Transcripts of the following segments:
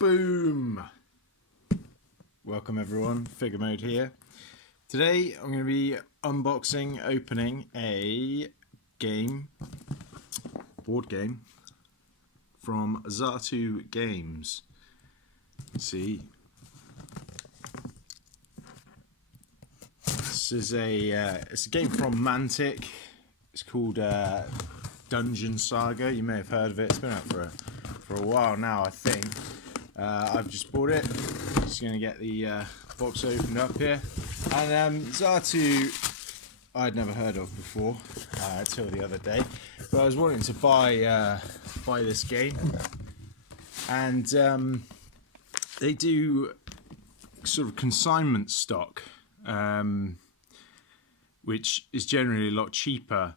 Boom! Welcome everyone, Figure Mode here. Today I'm going to be unboxing, opening a board game from Mantic Games. See, this is it's a game from Mantic. It's called Dungeon Saga. You may have heard of it. It's been out for a while now, I think. I've just bought it. Just going to get the box opened up here. And Zatu, I'd never heard of before until the other day. But I was wanting to buy this game, and they do sort of consignment stock, which is generally a lot cheaper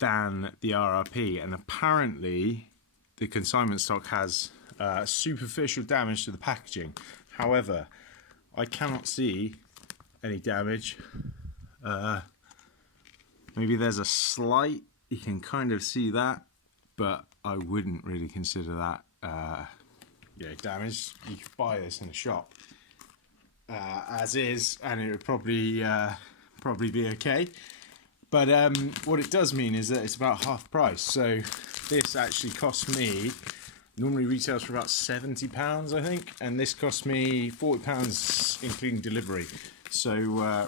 than the RRP. And apparently, the consignment stock has superficial damage to the packaging. However, I cannot see any damage. Maybe there's a slight, you can kind of see that, but I wouldn't really consider that damage. You could buy this in a shop as is, and it would probably be okay. But what it does mean is that it's about half price. So this actually cost me, normally retails for about £70, I think, and this cost me £40 including delivery. So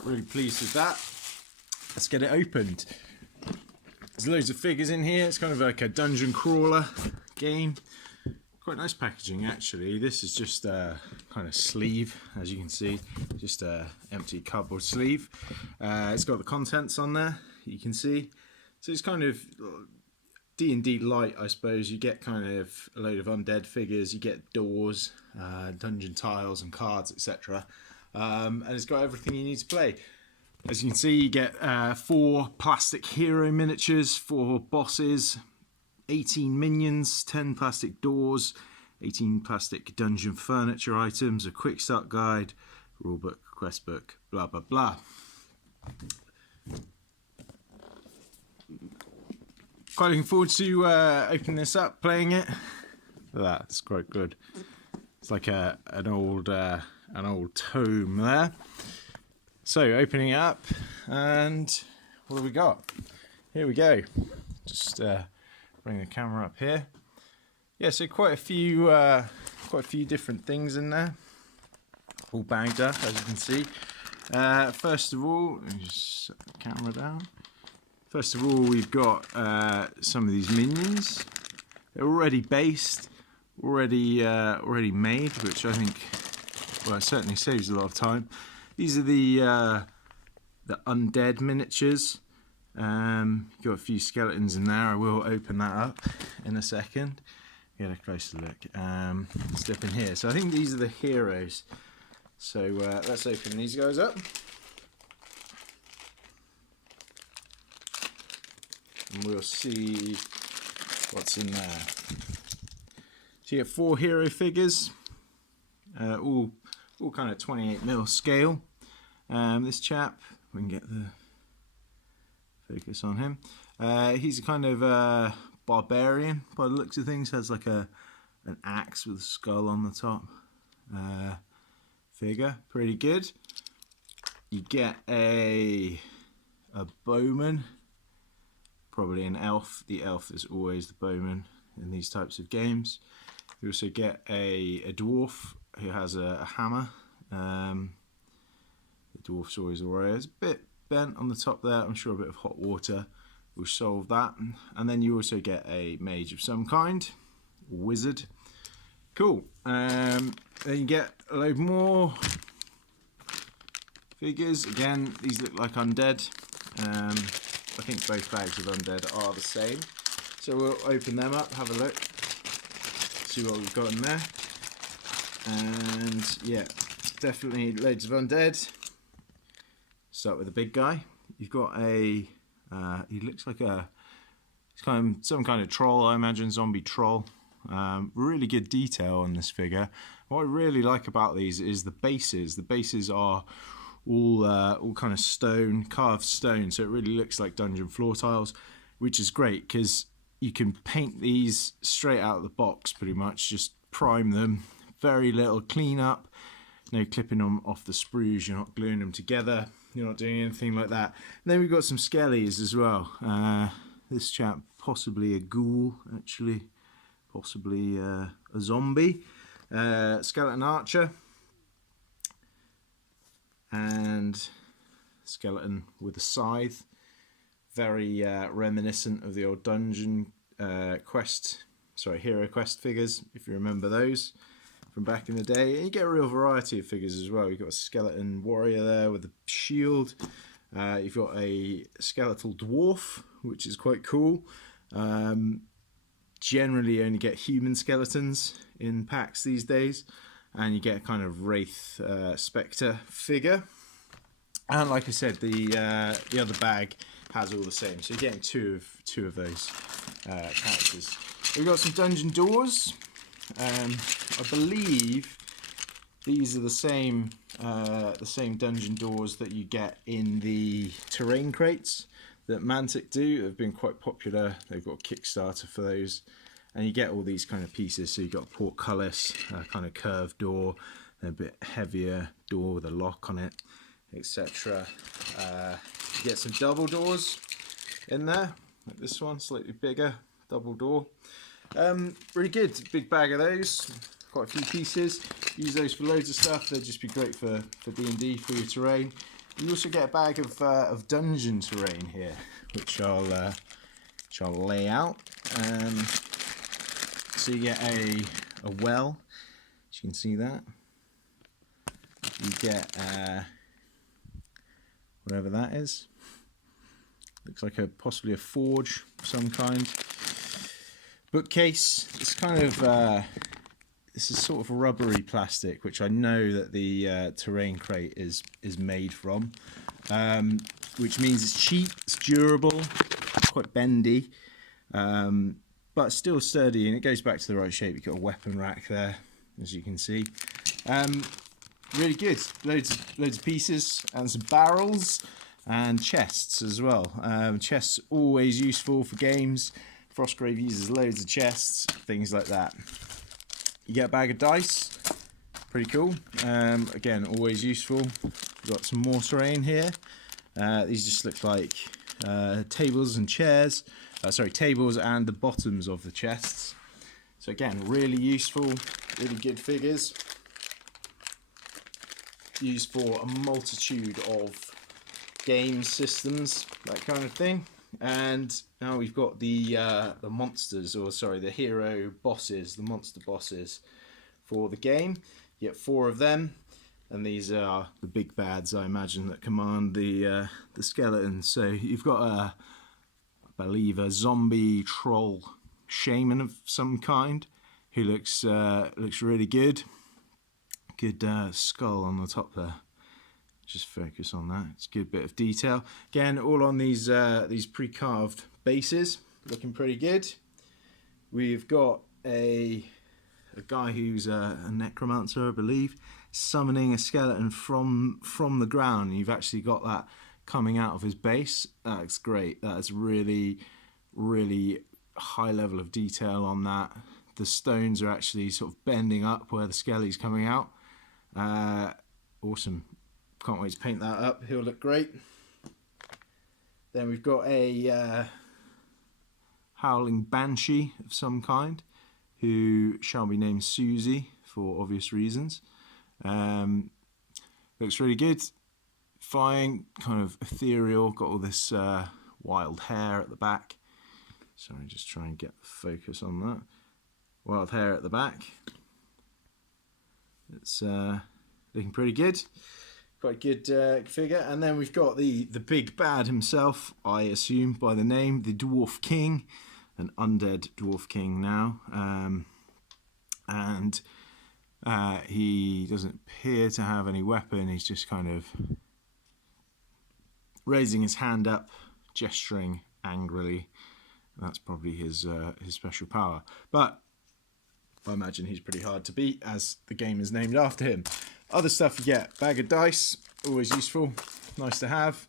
really pleased with that. Let's get it opened. There's loads of figures in here. It's kind of like a dungeon crawler game. Quite nice packaging actually. This is just a kind of sleeve, as you can see, just a empty cardboard sleeve. It's got the contents on there, you can see. So it's kind of D&D light, I suppose. You get kind of a load of undead figures, you get doors, dungeon tiles and cards, etc. And it's got everything you need to play. As you can see, you get 4 plastic hero miniatures, 4 bosses, 18 minions, 10 plastic doors, 18 plastic dungeon furniture items, a quick start guide, rulebook, quest book, blah blah blah. Quite looking forward to opening this up, playing it. That's quite good. It's like an old tome there. So opening it up, and what do we got? Here we go. Just bring the camera up here. Yeah, so quite a few different things in there, all bagged up, as you can see. First of all, let me just set the camera down. First of all, we've got some of these minions. They're already based, already made, which I think, well, it certainly saves a lot of time. These are the undead miniatures. Got a few skeletons in there. I will open that up in a second. Get a closer look. Step in here. So I think these are the heroes. So let's open these guys up. And we'll see what's in there. So you get 4 hero figures, all kind of 28mm scale. This chap, we can get the focus on him. He's a kind of barbarian by the looks of things. Has like an axe with a skull on the top. Figure, pretty good. You get a bowman. Probably an elf. The elf is always the bowman in these types of games. You also get a dwarf who has a hammer. The dwarf's always a warrior. It's a bit bent on the top there. I'm sure a bit of hot water will solve that. And then you also get a mage of some kind, wizard. Cool. Then you get a load more figures. Again, these look like undead. I think both bags of undead are the same. So we'll open them up, have a look, see what we've got in there. And yeah, definitely loads of undead. Start with the big guy. You've got a, he looks like it's kind of some kind of troll, I imagine, zombie troll. Really good detail on this figure. What I really like about these is the bases. The bases are all kind of stone, carved stone, so it really looks like dungeon floor tiles, which is great because you can paint these straight out of the box pretty much, just prime them, very little cleanup, no clipping them off the sprues, you're not gluing them together, you're not doing anything like that. And then we've got some skellies as well. This chap, possibly a ghoul actually, possibly a zombie, skeleton archer, and skeleton with a scythe. Very reminiscent of the old Dungeon Hero Quest figures, if you remember those from back in the day. And you get a real variety of figures as well. You've got a skeleton warrior there with a shield. You've got a skeletal dwarf, which is quite cool. Generally only get human skeletons in packs these days. And you get a kind of wraith spectre figure. And like I said, the other bag has all the same. So you're getting two of those characters. We've got some dungeon doors. I believe these are the same dungeon doors that you get in the terrain crates that Mantic do. They've been quite popular. They've got a Kickstarter for those, and you get all these kind of pieces. So you've got a portcullis, a kind of curved door, a bit heavier door with a lock on it, etc. You get some double doors in there, like this one, slightly bigger double door. Really good, big bag of those, quite a few pieces. Use those for loads of stuff. They'd just be great for D&D, for your terrain. You also get a bag of dungeon terrain here, which I'll lay out. So you get a well, as you can see that. You get whatever that is. Looks like possibly a forge of some kind. Bookcase. It's kind of this is sort of rubbery plastic, which I know that the terrain crate is made from, which means it's cheap, it's durable, quite bendy, but still sturdy, and it goes back to the right shape. You've got a weapon rack there, as you can see. Really good. Loads of pieces and some barrels and chests as well. Chests always useful for games. Frostgrave uses loads of chests, things like that. You get a bag of dice, pretty cool. Again, always useful. We've got some more terrain here. These just look like tables and chairs. Tables and the bottoms of the chests. So again, really useful, really good figures. Used for a multitude of game systems, that kind of thing. And now we've got the monsters, the hero bosses, the monster bosses for the game. You get 4 of them, and these are the big bads, I imagine, that command the skeletons. So you've got I believe a zombie troll shaman of some kind who looks really good. Good skull on the top there. Just focus on that. It's a good bit of detail. Again, all on these pre-carved bases, looking pretty good. We've got a guy who's a necromancer, I believe, summoning a skeleton from the ground. And you've actually got that coming out of his base. That's great. That's really, really high level of detail on that. The stones are actually sort of bending up where the skelly's coming out. Awesome. Can't wait to paint that up. He'll look great. Then we've got a howling banshee of some kind, who shall be named Susie for obvious reasons. Looks really good. Flying, kind of ethereal. Got all this wild hair at the back. Sorry, just try and get the focus on that. Wild hair at the back. It's looking pretty good. Quite good figure. And then we've got the big bad himself, I assume by the name, the Dwarf King, an undead Dwarf King now. And he doesn't appear to have any weapon. He's just kind of raising his hand up, gesturing angrily. That's probably his special power. But I imagine he's pretty hard to beat, as the game is named after him. Other stuff you get, bag of dice, always useful, nice to have.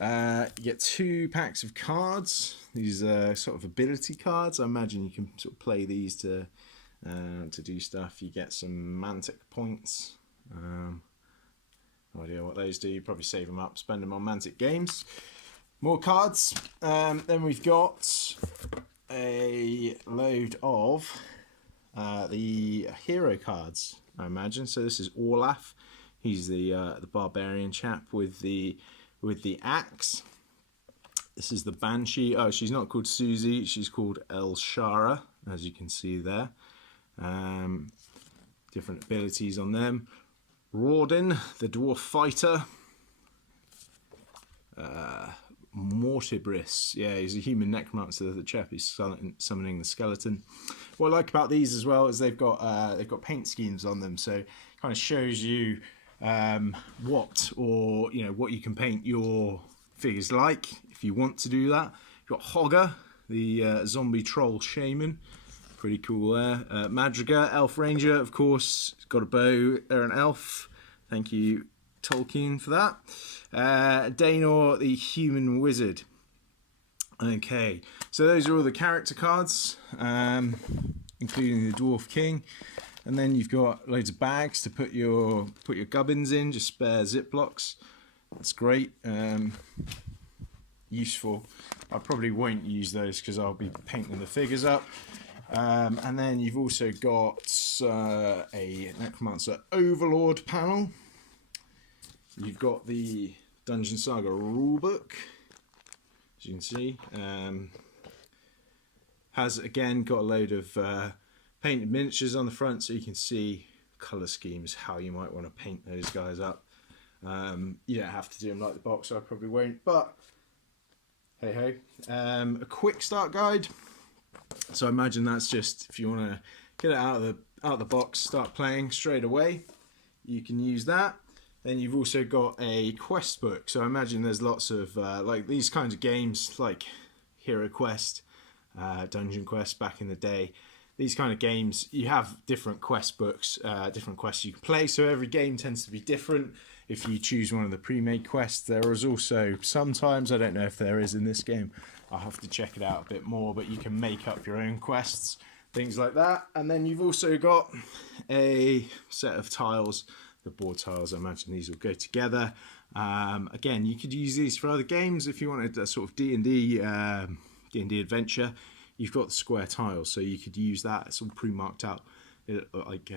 You get 2 packs of cards. These are sort of ability cards. I imagine you can sort of play these to to do stuff. You get some Mantic points. No idea what those do. You probably save them up, spend them on Mantic Games. More cards. Then we've got a load of the hero cards, I imagine. So this is Olaf. He's the barbarian chap with the axe. This is the Banshee. Oh, she's not called Susie. She's called Elshara, as you can see there. Different abilities on them. Rawdin, the dwarf fighter. Mortibris, yeah, he's a human necromancer. The chap who's summoning the skeleton. What I like about these as well is they've got paint schemes on them, so it kind of shows you what you can paint your figures like if you want to do that. You've got Hogger, the zombie troll shaman, pretty cool there. Madriga, elf ranger, of course, got a bow. They're an elf. Thank you, Tolkien, for that. Daenor, the human wizard. Okay, so those are all the character cards, including the Dwarf King. And then you've got loads of bags to put your gubbins in, just spare Ziplocs. That's great. Useful. I probably won't use those because I'll be painting the figures up. And then you've also got a Necromancer Overlord panel. You've got the Dungeon Saga rulebook, as you can see. Has again got a load of painted miniatures on the front, so you can see colour schemes, how you might want to paint those guys up. You don't have to do them like the box, so I probably won't, but hey ho. A quick start guide. So I imagine that's just if you want to get it out of the box, start playing straight away, you can use that. Then you've also got a quest book. So I imagine there's lots of like these kinds of games, like Hero Quest, Dungeon Quest back in the day. These kind of games, you have different quest books, different quests you can play. So every game tends to be different. If you choose one of the pre-made quests, there is also sometimes, I don't know if there is in this game, I'll have to check it out a bit more, but you can make up your own quests, things like that. And then you've also got a set of tiles, the board tiles. I imagine these will go together. Again, you could use these for other games if you wanted a sort of D&D adventure. You've got the square tiles, so you could use that. It's all pre-marked out, like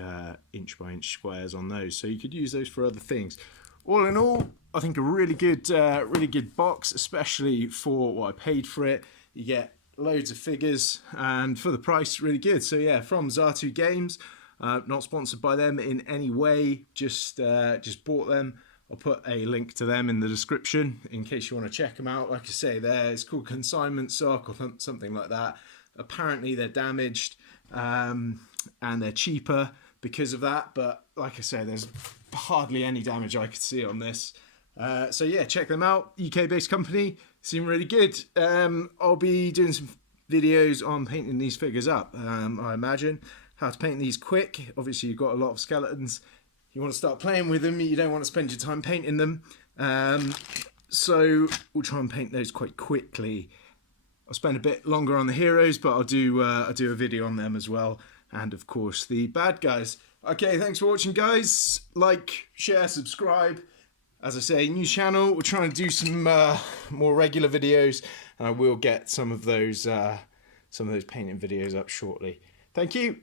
inch by inch squares on those, so you could use those for other things. All in all, I think a really good box, especially for what I paid for it. You get loads of figures, and for the price, really good. So yeah, from Zatu Games, not sponsored by them in any way, just bought them. I'll put a link to them in the description in case you want to check them out. Like I say, it's called Consignment Sock or something like that. Apparently they're damaged, and they're cheaper because of that, but like I say, there's hardly any damage I could see on this. So yeah, check them out. UK based company, seem really good. I'll be doing some videos on painting these figures up. I imagine how to paint these quick. Obviously you've got a lot of skeletons, you want to start playing with them, you don't want to spend your time painting them, so we'll try and paint those quite quickly. I'll spend a bit longer on the heroes, but I'll do a video on them as well, and of course the bad guys. Okay, thanks for watching, guys. Like, share, subscribe. As I say, new channel. We're trying to do some more regular videos, and I will get some of those painting videos up shortly. Thank you.